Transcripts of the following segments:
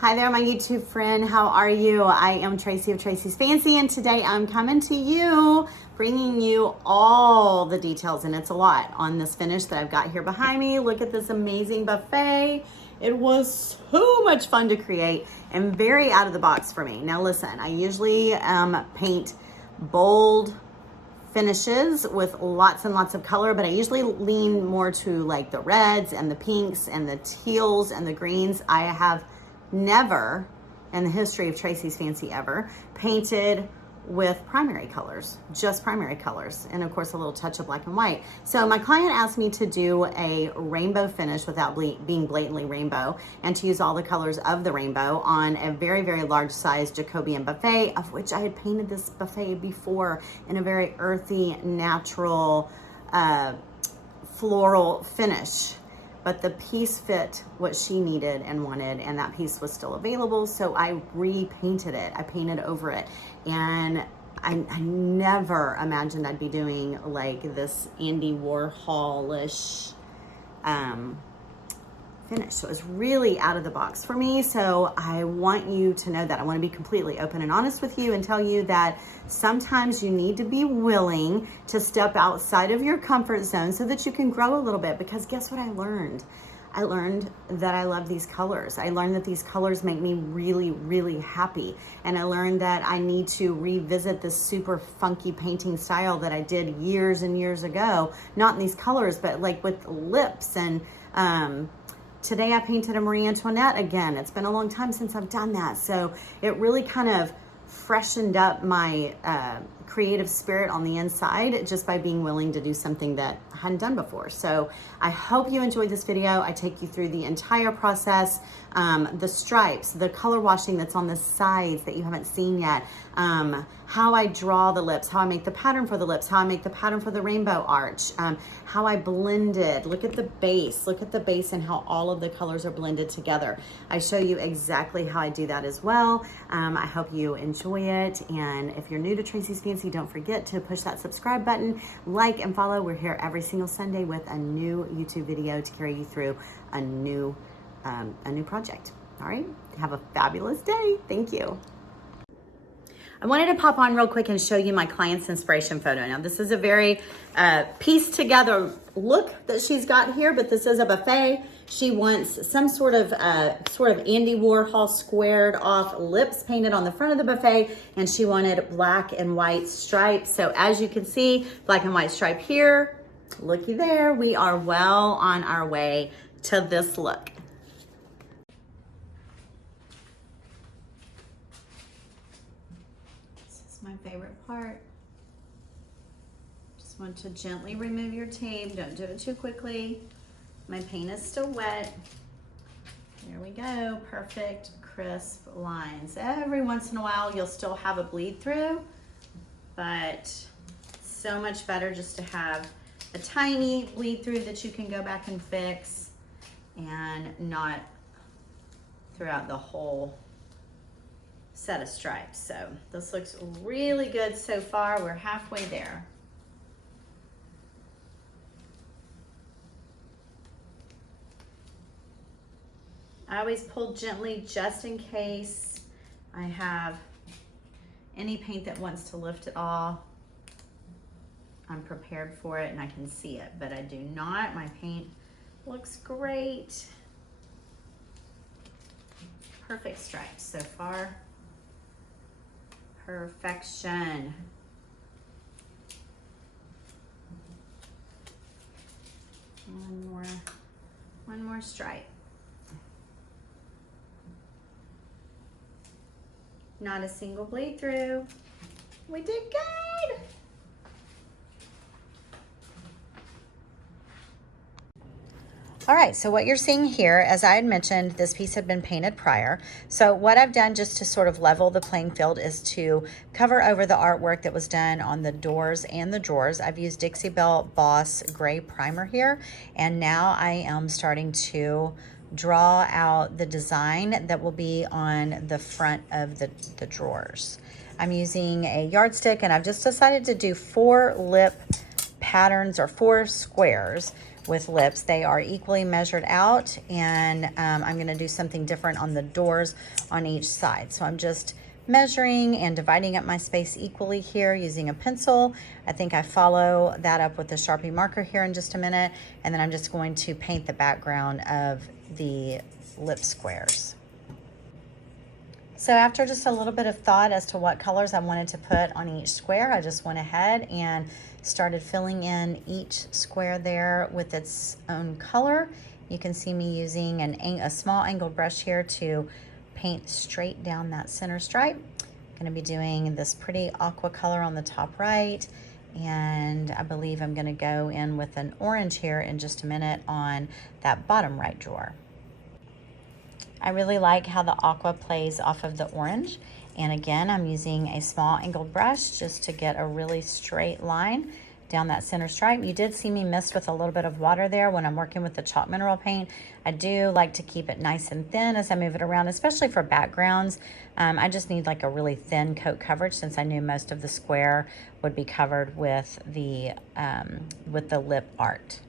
Hi there, my YouTube friend. How are you? I am Tracy of Tracy's Fancy, and today I'm coming to you, bringing you all the details, and it's a lot, on this finish that I've got here behind me. Look at this amazing buffet. It was so much fun to create and very out of the box for me. Now listen, I usually paint bold finishes with lots and lots of color, but I usually lean more to like the reds and the pinks and the teals and the greens. I have never in the history of Tracy's Fancy ever painted with primary colors, just primary colors, and of course a little touch of black and white. So my client asked me to do a rainbow finish without being blatantly rainbow, and to use all the colors of the rainbow on a very, very large size Jacobean buffet, of which I had painted this buffet before in a very earthy, natural, floral finish. But the piece fit what she needed and wanted, and that piece was still available, so I repainted it. I painted over it, and I never imagined I'd be doing like this Andy Warhol-ish finish. So it was really out of the box for me. So I want you to know that. I want to be completely open and honest with you and tell you that sometimes you need to be willing to step outside of your comfort zone so that you can grow a little bit. Because guess what I learned? I learned that I love these colors. I learned that these colors make me really, really happy. And I learned that I need to revisit this super funky painting style that I did years and years ago. Not in these colors, but like with lips. And today I painted a Marie Antoinette again. It's been a long time since I've done that. So it really kind of freshened up my creative spirit on the inside just by being willing to do something that I hadn't done before. So I hope you enjoyed this video. I take you through the entire process, the stripes, the color washing that's on the sides that you haven't seen yet, how I draw the lips, how I make the pattern for the lips, how I make the pattern for the rainbow arch, how I blended. Look at the base and how all of the colors are blended together. I show you exactly how I do that as well. I hope you enjoy it. And if you're new to Tracy's Fancy, don't forget to push that subscribe button, like and follow. We're here every single Sunday with a new YouTube video to carry you through a new project. All right, have a fabulous day. Thank you. I wanted to pop on real quick and show you my client's inspiration photo. Now, this is a very pieced together look that she's got here, but this is a buffet. She wants some sort of Andy Warhol squared off lips painted on the front of the buffet, and she wanted black and white stripes. So as you can see, black and white stripe here, looky there. We are well on our way to this look. My favorite part. Just want to gently remove your tape. Don't do it too quickly. My paint is still wet. There we go. Perfect, crisp lines. Every once in a while, you'll still have a bleed through, but so much better just to have a tiny bleed through that you can go back and fix, and not throughout the whole set of stripes. So this looks really good so far. We're halfway there. I always pull gently just in case I have any paint that wants to lift it all. I'm prepared for it and I can see it, but I do not. My paint looks great. Perfect stripes so far. Perfection. One more stripe. Not a single bleed through. We did good. All right, so what you're seeing here, as I had mentioned, this piece had been painted prior. So what I've done just to sort of level the playing field is to cover over the artwork that was done on the doors and the drawers. I've used Dixie Belle Boss Gray Primer here, and now I am starting to draw out the design that will be on the front of the drawers. I'm using a yardstick, and I've just decided to do 4 lip patterns or 4 squares with lips. They are equally measured out, and I'm gonna do something different on the doors on each side. So I'm just measuring and dividing up my space equally here using a pencil. I think I follow that up with a Sharpie marker here in just a minute, and then I'm just going to paint the background of the lip squares. So after just a little bit of thought as to what colors I wanted to put on each square, I just went ahead and started filling in each square there with its own color. You can see me using a small angled brush here to paint straight down that center stripe. I'm gonna be doing this pretty aqua color on the top right, and I believe I'm gonna go in with an orange here in just a minute on that bottom right drawer. I really like how the aqua plays off of the orange. And again, I'm using a small angled brush just to get a really straight line down that center stripe. You did see me mist with a little bit of water there when I'm working with the chalk mineral paint. I do like to keep it nice and thin as I move it around, especially for backgrounds. I just need like a really thin coat coverage since I knew most of the square would be covered with the lip art.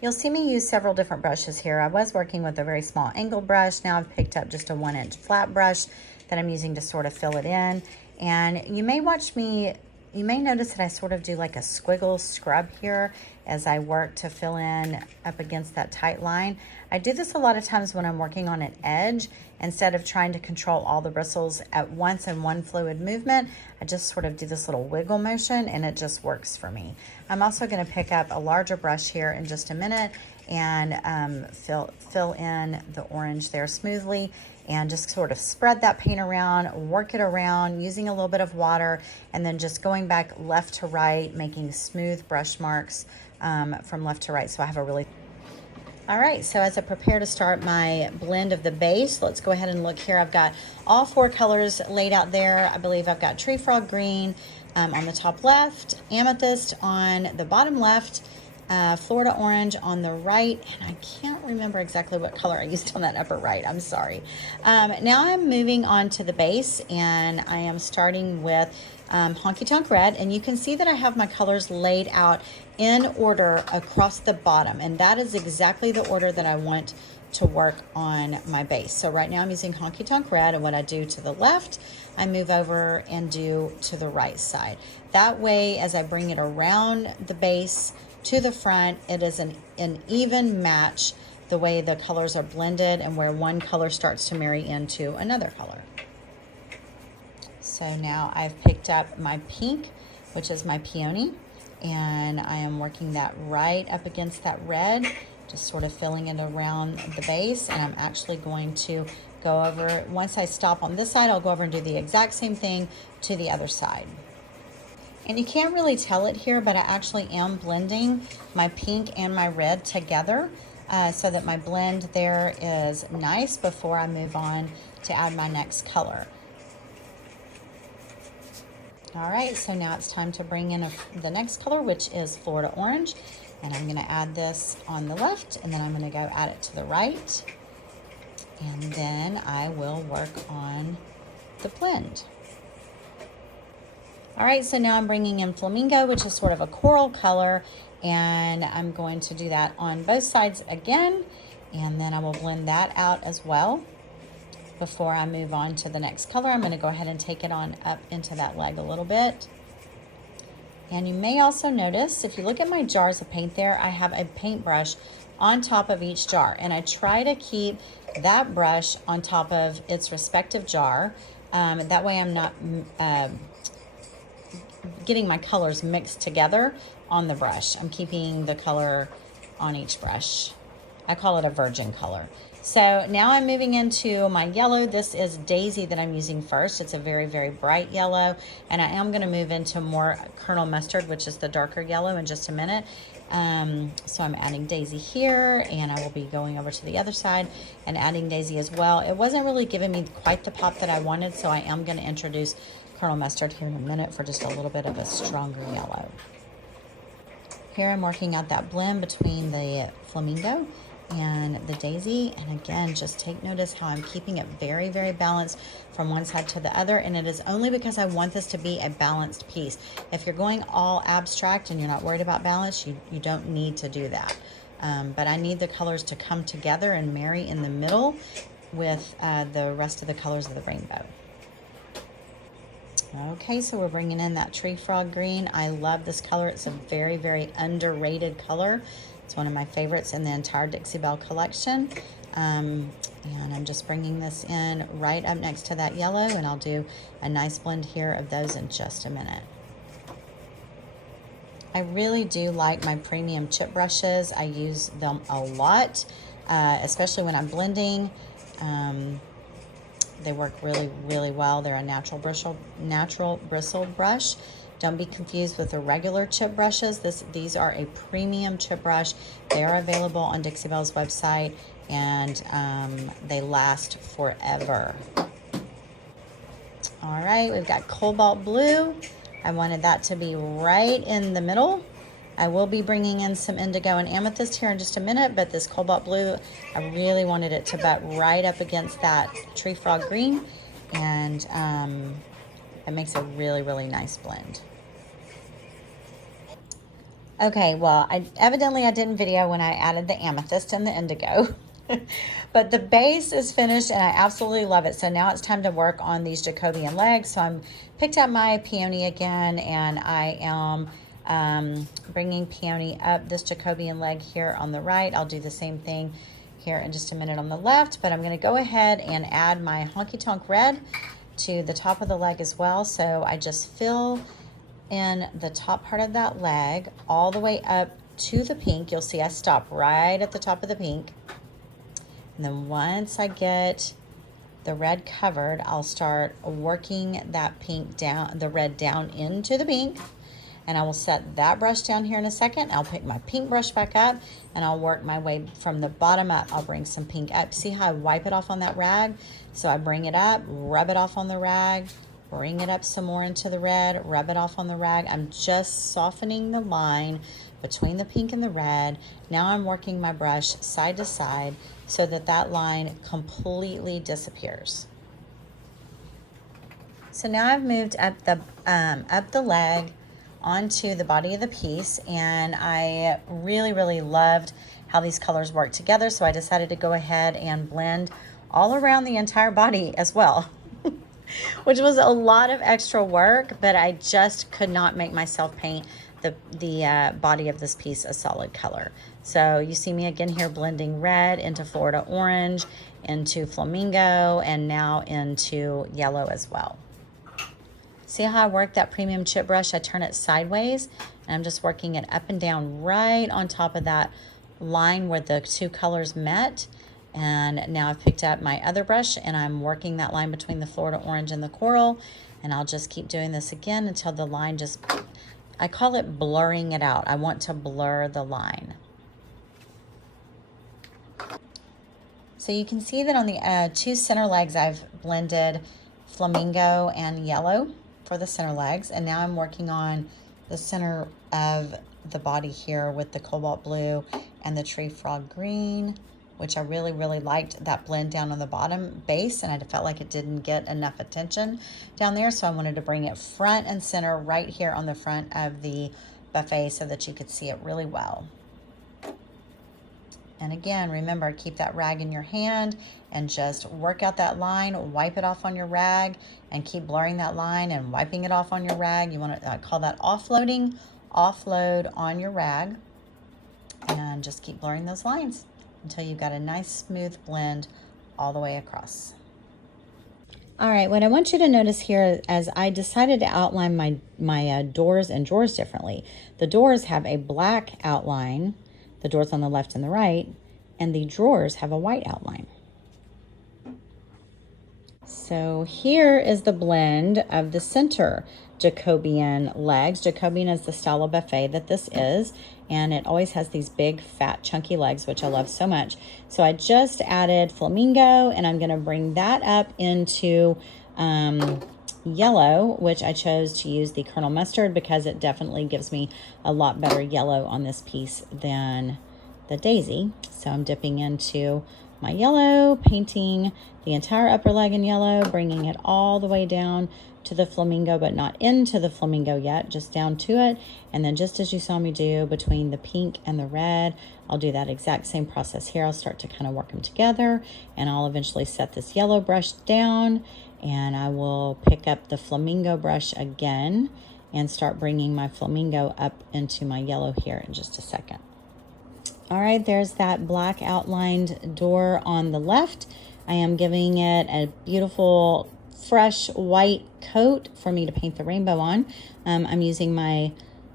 You'll see me use several different brushes here. I was working with a very small angled brush. Now I've picked up just a 1-inch flat brush that I'm using to sort of fill it in. And you may notice that I sort of do like a squiggle scrub here as I work to fill in up against that tight line. I do this a lot of times when I'm working on an edge. Instead of trying to control all the bristles at once in one fluid movement, I just sort of do this little wiggle motion and it just works for me. I'm also gonna pick up a larger brush here in just a minute and fill in the orange there smoothly and just sort of spread that paint around, work it around using a little bit of water, and then just going back left to right, making smooth brush marks from left to right. So I have a really... All right, so as I prepare to start my blend of the base, let's go ahead and look here. I've got all 4 colors laid out there. I believe I've got tree frog green on the top left, amethyst on the bottom left, Florida orange on the right, and I can't remember exactly what color I used on that upper right. I'm sorry. Now I'm moving on to the base, and I am starting with Honky Tonk Red, and you can see that I have my colors laid out in order across the bottom, and that is exactly the order that I want to work on my base. So right now I'm using Honky Tonk Red, and what I do to the left, I move over and do to the right side. That way, as I bring it around the base to the front, it is an even match the way the colors are blended and where one color starts to marry into another color. So now I've picked up my pink, which is my peony, and I am working that right up against that red, just sort of filling it around the base. And I'm actually going to go over, once I stop on this side, I'll go over and do the exact same thing to the other side. And you can't really tell it here, but I actually am blending my pink and my red together so that my blend there is nice before I move on to add my next color. All right, so now it's time to bring in the next color, which is Florida orange. And I'm gonna add this on the left, and then I'm gonna go add it to the right. And then I will work on the blend. All right, so now I'm bringing in Flamingo, which is sort of a coral color, and I'm going to do that on both sides again, and then I will blend that out as well. Before I move on to the next color, I'm going to go ahead and take it on up into that leg a little bit. And you may also notice, if you look at my jars of paint there, I have a paintbrush on top of each jar, and I try to keep that brush on top of its respective jar. That way I'm not getting my colors mixed together on the brush. I'm keeping the color on each brush. I call it a virgin color. So now I'm moving into my yellow. This is Daisy that I'm using first. It's a very, very bright yellow, and I am going to move into more Colonel Mustard, which is the darker yellow, in just a minute. So I'm adding Daisy here, and I will be going over to the other side and adding Daisy as well. It wasn't really giving me quite the pop that I wanted, so I am going to introduce Colonel Mustard here in a minute for just a little bit of a stronger yellow. Here I'm working out that blend between the Flamingo and the daisy. And again, just take notice how I'm keeping it very, very balanced from one side to the other. And it is only because I want this to be a balanced piece. If you're going all abstract and you're not worried about balance, you don't need to do that. But I need the colors to come together and marry in the middle with the rest of the colors of the rainbow. Okay, so we're bringing in that tree frog green. I love this color. It's a very, very underrated color. It's one of my favorites in the entire Dixie Belle collection. And I'm just bringing this in right up next to that yellow, and I'll do a nice blend here of those in just a minute. I really do like my premium chip brushes. I use them a lot, especially when I'm blending. They work really, really well. They're a natural bristle brush. Don't be confused with the regular chip brushes. These are a premium chip brush. They are available on Dixie Belle's website, and they last forever. All right, we've got cobalt blue. I wanted that to be right in the middle. I will be bringing in some indigo and amethyst here in just a minute, but this cobalt blue, I really wanted it to butt right up against that tree frog green, and it makes a really, really nice blend. Okay, well, I didn't video when I added the amethyst and the indigo, but the base is finished and I absolutely love it. So now it's time to work on these Jacobean legs. So I'm picked up my peony again, and I am bringing peony up this Jacobean leg here on the right. I'll do the same thing here in just a minute on the left, but I'm going to go ahead and add my honky tonk red to the top of the leg as well. So I just fill in the top part of that leg all the way up to the pink. You'll see I stop right at the top of the pink, and then once I get the red covered, I'll start working that pink down, the red down into the pink. And I will set that brush down here in a second. I'll pick my pink brush back up, and I'll work my way from the bottom up. I'll bring some pink up. See how I wipe it off on that rag? So I bring it up, rub it off on the rag, bring it up some more into the red, rub it off on the rag. I'm just softening the line between the pink and the red. Now I'm working my brush side to side so that that line completely disappears. So now I've moved up the leg onto the body of the piece, and I really, really loved how these colors work together, so I decided to go ahead and blend all around the entire body as well, which was a lot of extra work, but I just could not make myself paint the body of this piece a solid color. So you see me again here blending red into Florida orange, into flamingo, and now into yellow as well. See how I work that premium chip brush? I turn it sideways, and I'm just working it up and down right on top of that line where the two colors met. And now I've picked up my other brush, and I'm working that line between the Florida orange and the coral. And I'll just keep doing this again until the line just, I call it blurring it out. I want to blur the line. So you can see that on the two center legs, I've blended flamingo and yellow for the center legs, and now I'm working on the center of the body here with the cobalt blue and the tree frog green, which I really, really liked that blend down on the bottom base, and I felt like it didn't get enough attention down there, so I wanted to bring it front and center right here on the front of the buffet so that you could see it really well. And again, remember, keep that rag in your hand and just work out that line, wipe it off on your rag, and keep blurring that line and wiping it off on your rag. You want to call that offloading, offload on your rag, and just keep blurring those lines until you've got a nice smooth blend all the way across. All right, what I want you to notice here, as I decided to outline my doors and drawers differently. The doors have a black outline, the doors on the left and the right, and the drawers have a white outline. So here is the blend of the center Jacobean legs. Jacobean is the style of buffet that this is, and it always has these big, fat, chunky legs, which I love so much. So I just added flamingo, and I'm going to bring that up into yellow, which I chose to use the Colonel Mustard because it definitely gives me a lot better yellow on this piece than the daisy. So I'm dipping into my yellow, painting the entire upper leg in yellow, bringing it all the way down to the flamingo, but not into the flamingo yet, just down to it. And then just as you saw me do between the pink and the red, I'll do that exact same process here. I'll start to kind of work them together, and I'll eventually set this yellow brush down, and I will pick up the flamingo brush again and start bringing my flamingo up into my yellow here in just a second. All right, there's that black outlined door on the left. I am giving it a beautiful fresh white coat for me to paint the rainbow on. I'm using my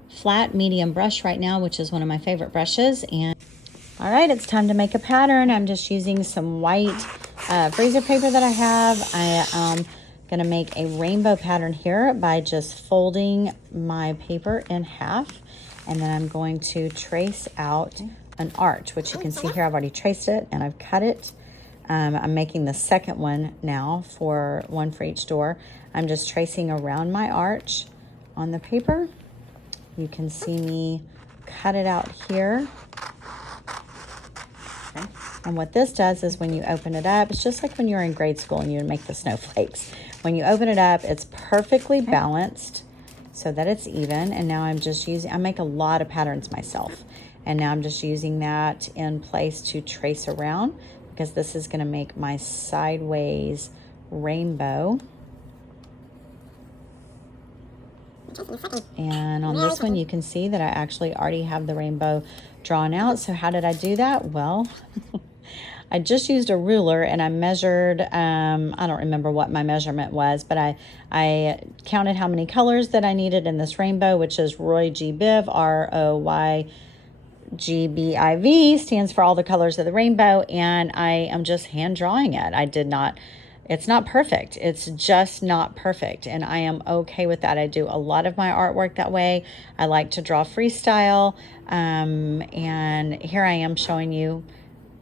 flat medium brush right now, which is one of my favorite brushes. And all right, it's time to make a pattern. I'm just using some white freezer paper that I have. I am gonna make a rainbow pattern here by just folding my paper in half, and then I'm going to trace out an arch, which you can see here. I've already traced it and I've cut it. I'm making the second one now, for one for each door. I'm just tracing around my arch on the paper. You can see me cut it out here. Okay. And what this does is when you open it up, it's just like when you're in grade school and you would make the snowflakes. When you open it up, it's perfectly balanced so that it's even. And now I'm just using, I make a lot of patterns myself. And now I'm just using that in place to trace around, because this is gonna make my sideways rainbow. And on this one, you can see that I actually already have the rainbow drawn out. So how did I do that? Well, I just used a ruler and I measured, I don't remember what my measurement was, but I counted how many colors that I needed in this rainbow, which is Roy G. Biv, ROYGBIV, stands for all the colors of the rainbow. And I am just hand drawing it. It's not perfect. It's just not perfect. And I am okay with that. I do a lot of my artwork that way. I like to draw freestyle. And here I am showing you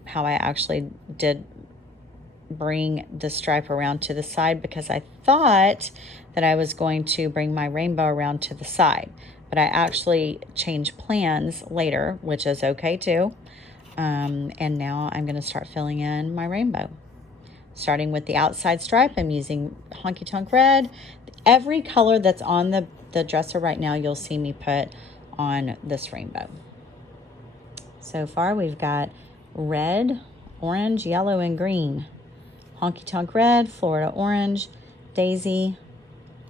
how I actually did bring the stripe around to the side, because I thought that I was going to bring my rainbow around to the side. But I actually changed plans later, which is okay too. And now I'm going to start filling in my rainbow. Starting with the outside stripe, I'm using Honky Tonk Red. Every color that's on the dresser right now, you'll see me put on this rainbow. So far, we've got red, orange, yellow, and green. Honky Tonk Red, Florida Orange, Daisy,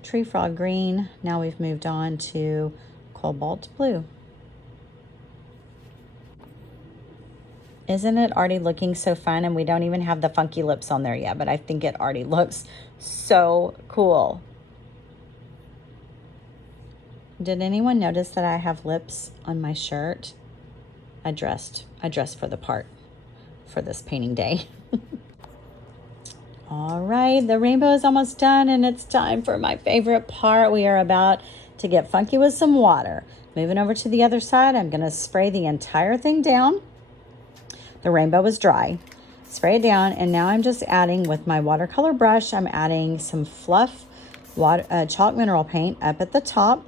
Tree Frog Green. Now we've moved on to Cobalt Blue. Isn't it already looking so fun? And we don't even have the funky lips on there yet, but I think it already looks so cool. Did anyone notice that I have lips on my shirt? I dressed for the part for this painting day. All right, the rainbow is almost done, and it's time for my favorite part. We are about to get funky with some water. Moving over to the other side, I'm gonna spray the entire thing down. The rainbow is dry. Spray it down, and now I'm just adding with my watercolor brush, I'm adding some fluff chalk mineral paint up at the top,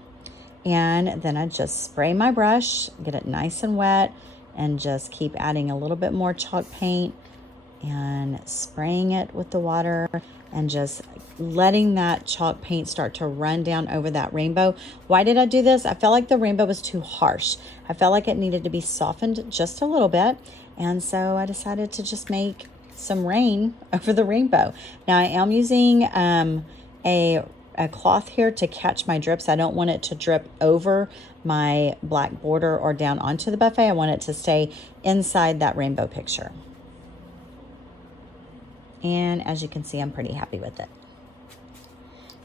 and then I just spray my brush, get it nice and wet, and just keep adding a little bit more chalk paint and spraying it with the water and just letting that chalk paint start to run down over that rainbow. Why did I do this? I felt like the rainbow was too harsh. I felt like it needed to be softened just a little bit. And so I decided to just make some rain over the rainbow. Now I am using a cloth here to catch my drips. I don't want it to drip over my black border or down onto the buffet. I want it to stay inside that rainbow picture. And as you can see, I'm pretty happy with it.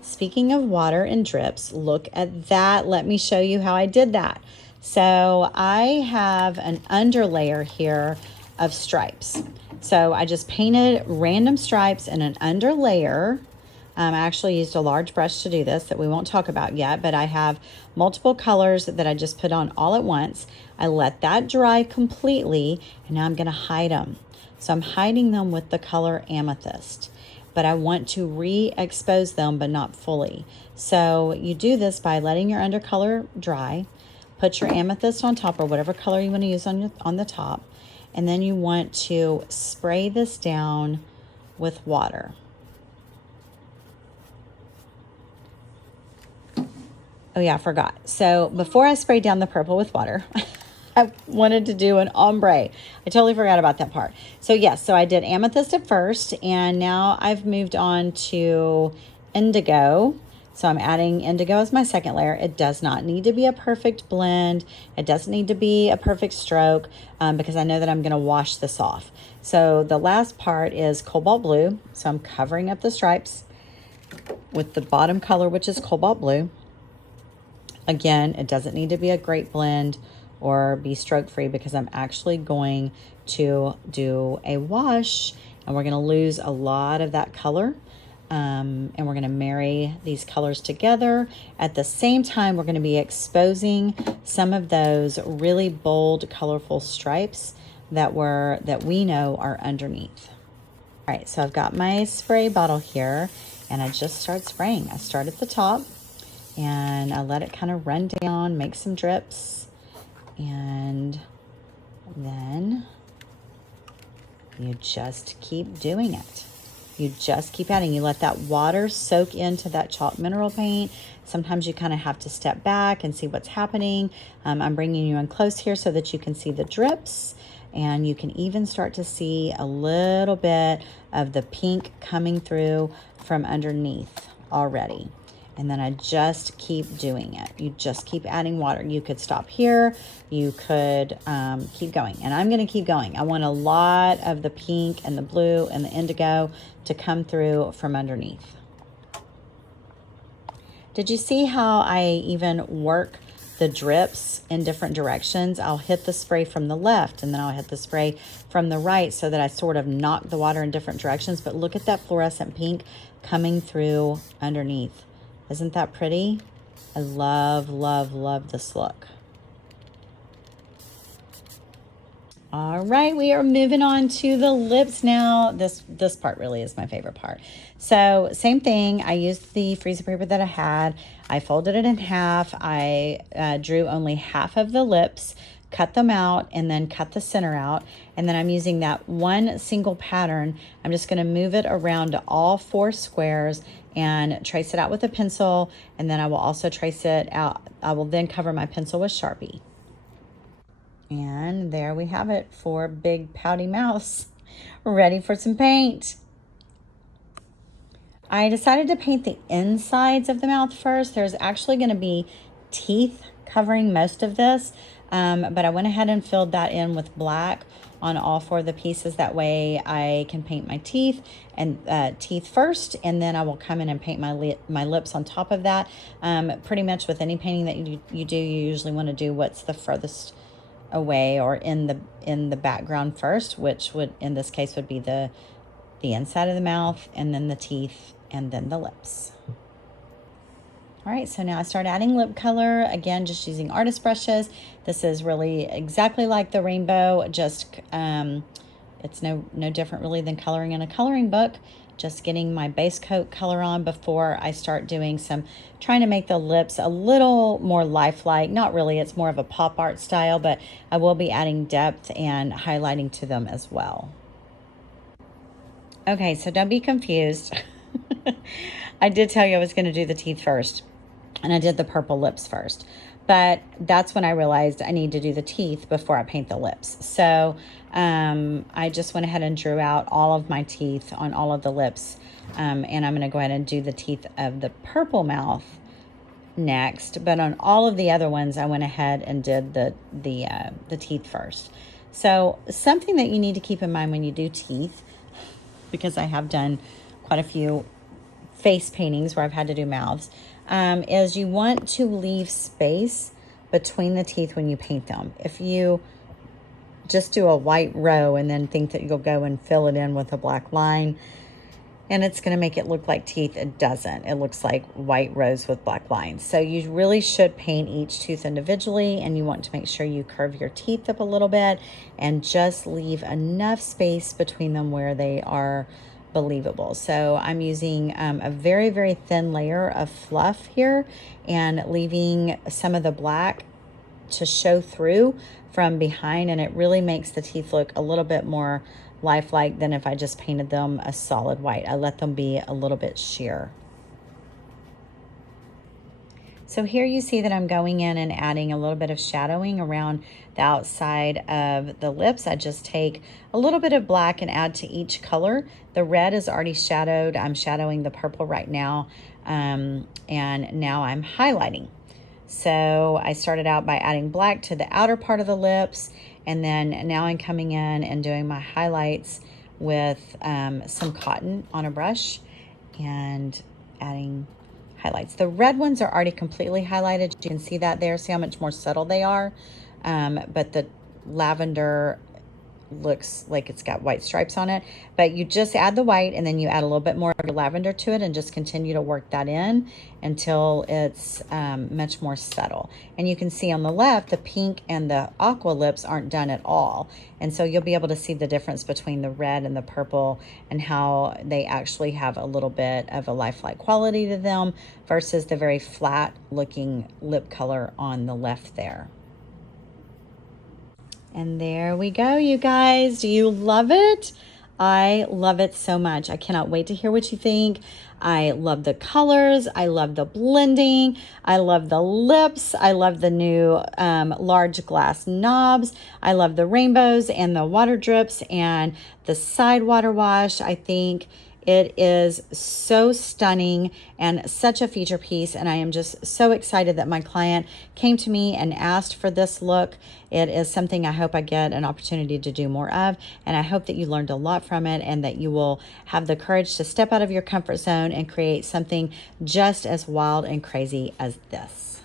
Speaking of water and drips, look at that. Let me show you how I did that. So I have an underlayer here of stripes. So I just painted random stripes in an underlayer. I actually used a large brush to do this that we won't talk about yet, but I have multiple colors that I just put on all at once. I let that dry completely, and now I'm gonna hide them. So I'm hiding them with the color Amethyst, but I want to re-expose them, but not fully. So you do this by letting your undercolor dry, put your amethyst on top, or whatever color you want to use on the top. And then you want to spray this down with water. Oh yeah, I forgot. So before I sprayed down the purple with water, I wanted to do an ombre. I totally forgot about that part. So yes, so I did amethyst at first, and now I've moved on to indigo. So I'm adding indigo as my second layer. It does not need to be a perfect blend. It doesn't need to be a perfect stroke because I know that I'm going to wash this off. So the last part is cobalt blue. So I'm covering up the stripes with the bottom color, which is cobalt blue. Again, it doesn't need to be a great blend or be stroke free because I'm actually going to do a wash, and we're going to lose a lot of that color. And we're going to marry these colors together. At the same time, we're going to be exposing some of those really bold, colorful stripes that we know are underneath. All right, so I've got my spray bottle here, and I just start spraying. I start at the top, and I let it kind of run down, make some drips, and then you just keep doing it. You just keep adding. You let that water soak into that chalk mineral paint. Sometimes you kind of have to step back and see what's happening. I'm bringing you in close here so that you can see the drips, and you can even start to see a little bit of the pink coming through from underneath already. And then I just keep doing it. You just keep adding water. You could stop here. You could keep going. And I'm going to keep going. I want a lot of the pink and the blue and the indigo to come through from underneath. Did you see how I even work the drips in different directions? I'll hit the spray from the left, and then I'll hit the spray from the right so that I sort of knock the water in different directions. But look at that fluorescent pink coming through underneath. Isn't that pretty? I love, love, love this look. All right, we are moving on to the lips now. This part really is my favorite part. So same thing, I used the freezer paper that I had. I folded it in half. I drew only half of the lips, cut them out, and then cut the center out. And then I'm using that one single pattern. I'm just gonna move it around to all 4 squares and trace it out with a pencil, and then I will also trace it out. I will then cover my pencil with Sharpie. And there we have it, 4 big pouty mouths ready for some paint. I decided to paint the insides of the mouth first. There's actually going to be teeth covering most of this, but I went ahead and filled that in with black on all 4 of the pieces. That way I can paint my teeth first, and then I will come in and paint my lips on top of that. Pretty much with any painting that you do, you usually want to do what's the furthest away or in the background first, which would in this case would be the inside of the mouth, and then the teeth, and then the lips. All right, so now I start adding lip color, again, just using artist brushes. This is really exactly like the rainbow, just it's no different really than coloring in a coloring book. Just getting my base coat color on before I start doing trying to make the lips a little more lifelike. Not really, it's more of a pop art style, but I will be adding depth and highlighting to them as well. Okay, so don't be confused. I did tell you I was going to do the teeth first, and I did the purple lips first. But that's when I realized I need to do the teeth before I paint the lips. So I just went ahead and drew out all of my teeth on all of the lips. And I'm going to go ahead and do the teeth of the purple mouth next. But on all of the other ones, I went ahead and did the teeth first. So something that you need to keep in mind when you do teeth, because I have done quite a few face paintings where I've had to do mouths, is you want to leave space between the teeth when you paint them. If you just do a white row and then think that you'll go and fill it in with a black line and it's going to make it look like teeth, it doesn't. It looks like white rows with black lines. So you really should paint each tooth individually, and you want to make sure you curve your teeth up a little bit and just leave enough space between them where they are believable. So I'm using a very, very thin layer of fluff here and leaving some of the black to show through from behind, and it really makes the teeth look a little bit more lifelike than if I just painted them a solid white. I let them be a little bit sheer. So here you see that I'm going in and adding a little bit of shadowing around the outside of the lips. I just take a little bit of black and add to each color. The red is already shadowed. I'm shadowing the purple right now. And now I'm highlighting. So I started out by adding black to the outer part of the lips, and then now I'm coming in and doing my highlights with some cotton on a brush and adding highlights. The red ones are already completely highlighted. You can see that there. See how much more subtle they are. But the lavender looks like it's got white stripes on it, but you just add the white and then you add a little bit more of the lavender to it and just continue to work that in until it's much more subtle. And you can see on the left, the pink and the aqua lips aren't done at all. And so you'll be able to see the difference between the red and the purple and how they actually have a little bit of a lifelike quality to them versus the very flat looking lip color on the left there. And there we go, you guys. Do you love it? I love it so much. I cannot wait to hear what you think. I love the colors. I love the blending. I love the lips. I love the new large glass knobs. I love the rainbows and the water drips and the side water wash. I think it is so stunning and such a feature piece, and I am just so excited that my client came to me and asked for this look. It is something I hope I get an opportunity to do more of, and I hope that you learned a lot from it and that you will have the courage to step out of your comfort zone and create something just as wild and crazy as this.